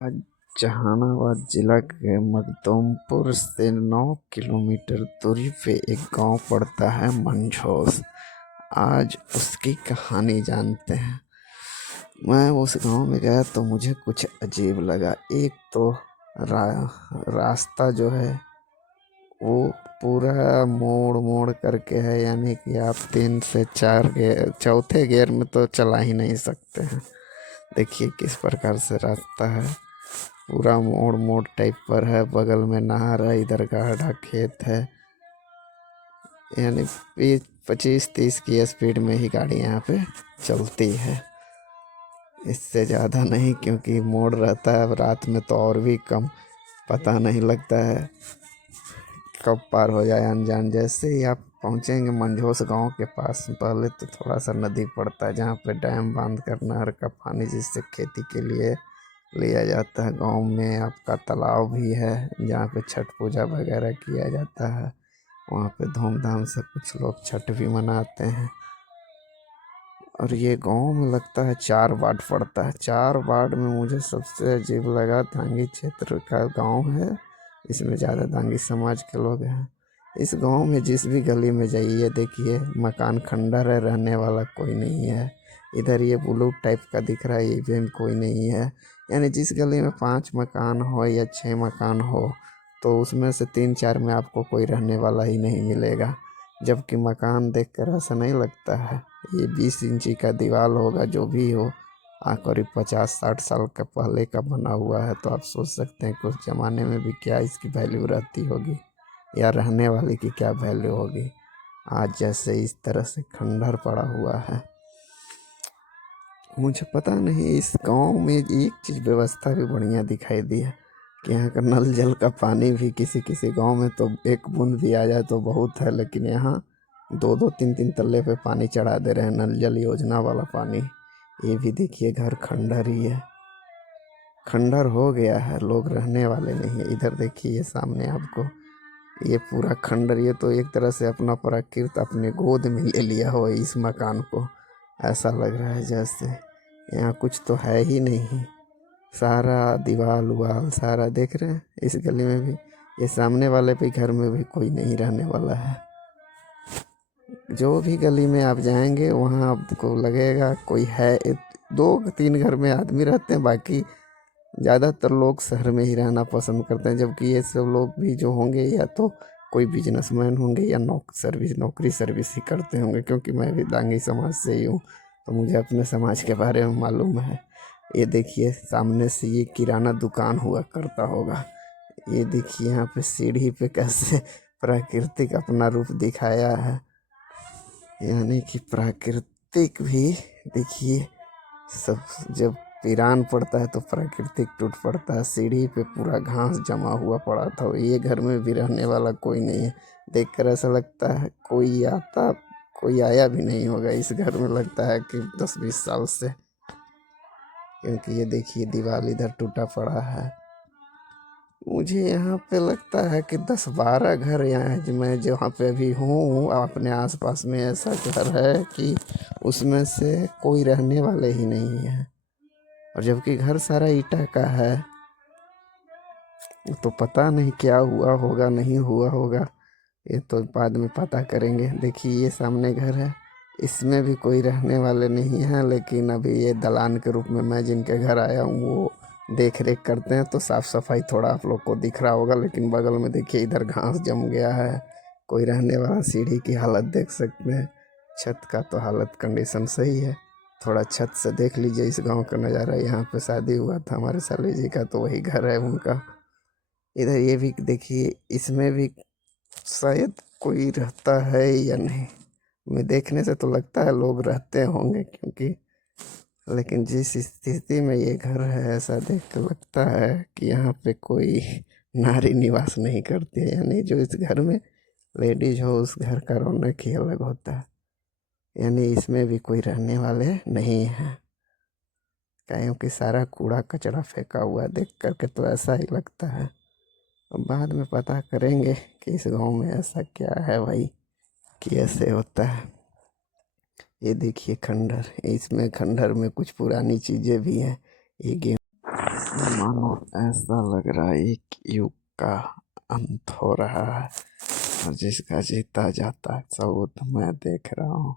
आज जहानाबाद जिला के मखदुमपुर से 9 किलोमीटर दूरी पे एक गांव पड़ता है मंझौस। आज उसकी कहानी जानते हैं। मैं उस गांव में गया तो मुझे कुछ अजीब लगा। एक तो रास्ता जो है वो पूरा मोड़ मोड़ करके है, यानी कि आप 3 से 4 गेयर, चौथे गियर में तो चला ही नहीं सकते हैं। देखिए किस प्रकार से रास्ता है, पूरा मोड़ मोड़ टाइप पर है। बगल में नहर है, इधर गाढ़ा खेत है। यानी 25-30 की स्पीड में ही गाड़ी यहाँ पे चलती है, इससे ज़्यादा नहीं, क्योंकि मोड़ रहता है। रात में तो और भी कम, पता नहीं लगता है कब पार हो जाए अनजान। जैसे ही आप पहुँचेंगे मंझौस गांव के पास, पहले तो थोड़ा सा नदी पड़ता है जहाँ पे डैम बांध कर नहर का पानी जिससे खेती के लिए लिया जाता है। गांव में आपका तालाब भी है जहाँ पे छठ पूजा वगैरह किया जाता है। वहाँ पे धूमधाम से कुछ लोग छठ भी मनाते हैं। और ये गांव में लगता है 4 वार्ड पड़ता है। 4 वार्ड में मुझे सबसे अजीब लगा, दांगी क्षेत्र का गांव है। इसमें ज़्यादा दांगी समाज के लोग हैं। इस गांव में जिस भी गली में जाइए देखिए मकान खंडर है, रहने वाला कोई नहीं है। इधर ये ब्लू टाइप का दिख रहा है, ये भी कोई नहीं है। यानी जिस गली में 5 मकान हो या 6 मकान हो तो उसमें से 3-4 में आपको कोई रहने वाला ही नहीं मिलेगा। जबकि मकान देखकर ऐसा नहीं लगता है ये 20 इंची का दीवार होगा, जो भी हो करीब 50-60 साल का पहले का बना हुआ है। तो आप सोच सकते हैं कि उस ज़माने में भी क्या इसकी वैल्यू रहती होगी, या रहने वाले की क्या वैल्यू होगी। आज जैसे इस तरह से खंडर पड़ा हुआ है। मुझे पता नहीं, इस गांव में एक चीज़ व्यवस्था भी बढ़िया दिखाई दी है कि यहाँ का नल जल का पानी भी किसी किसी गांव में तो एक बूंद भी आ जाए तो बहुत है, लेकिन यहाँ 2-2 3-3 तल्ले पे पानी चढ़ा दे रहे हैं, नल जल योजना वाला पानी। ये भी देखिए घर खंडर ही है, खंडर हो गया है, लोग रहने वाले नहीं है। इधर देखिए सामने आपको ये पूरा खंडर, ये तो एक तरह से अपना प्रकृति अपने गोद में ले लिया हो इस मकान को। ऐसा लग रहा है जैसे यहाँ कुछ तो है ही नहीं। सारा दीवार उवाल सारा देख रहे हैं। इस गली में भी, ये सामने वाले भी घर में भी कोई नहीं रहने वाला है। जो भी गली में आप जाएंगे वहाँ आपको लगेगा कोई है। 2-3 घर में आदमी रहते हैं, बाकी ज़्यादातर लोग शहर में ही रहना पसंद करते हैं। जबकि ये सब लोग भी जो होंगे या तो कोई बिजनेसमैन होंगे या नौकरी सर्विस ही करते होंगे, क्योंकि मैं भी दांगी समाज से ही हूँ तो मुझे अपने समाज के बारे में मालूम है। ये देखिए सामने से ये किराना दुकान हुआ करता होगा। ये देखिए यहाँ पे सीढ़ी पे कैसे प्राकृतिक अपना रूप दिखाया है, यानी कि प्राकृतिक भी देखिए सब जब वीरान पड़ता है तो प्राकृतिक टूट पड़ता है। सीढ़ी पे पूरा घास जमा हुआ पड़ा था। ये घर में भी रहने वाला कोई नहीं है। देखकर ऐसा लगता है कोई आया भी नहीं होगा इस घर में, लगता है कि 10-20 साल से। क्योंकि ये देखिए दीवार इधर टूटा पड़ा है। मुझे यहाँ पे लगता है कि 10-12 घर यहाँ मैं जहाँ पे अभी हूँ अपने आसपास में ऐसा घर है कि उसमें से कोई रहने वाले ही नहीं है। और जबकि घर सारा ईंटा का है, तो पता नहीं क्या हुआ होगा, नहीं हुआ होगा, ये तो बाद में पता करेंगे। देखिए ये सामने घर है, इसमें भी कोई रहने वाले नहीं है। लेकिन अभी ये दलान के रूप में मैं जिनके घर आया हूँ वो देख रेख करते हैं, तो साफ सफाई थोड़ा आप लोग को दिख रहा होगा। लेकिन बगल में देखिए इधर घास जम गया है, कोई रहने वाला। सीढ़ी की हालत देख सकते हैं, छत का तो हालत कंडीशन सही है। थोड़ा छत से देख लीजिए इस गांव का नज़ारा। यहाँ पे शादी हुआ था हमारे साली जी का, तो वही घर है उनका। इधर ये भी देखिए, इसमें भी शायद कोई रहता है या नहीं, मैं देखने से तो लगता है लोग रहते होंगे, क्योंकि लेकिन जिस स्थिति में ये घर है ऐसा देख कर लगता है कि यहाँ पे कोई नारी निवास नहीं करती है। यानी जो इस घर में लेडीज हो उस घर का रौनक ही अलग होता है। यानी इसमें भी कोई रहने वाले नहीं है, क्योंकि सारा कूड़ा कचरा फेंका हुआ देख करके तो ऐसा ही लगता है। अब बाद में पता करेंगे कि इस गांव में ऐसा क्या है भाई कि ऐसे होता है। ये देखिए खंडर, इसमें खंडर में कुछ पुरानी चीज़ें भी हैं। ये मानो ऐसा लग रहा है एक युग का अंत हो रहा है और जिसका जीता जाता सबूत मैं देख रहा हूँ।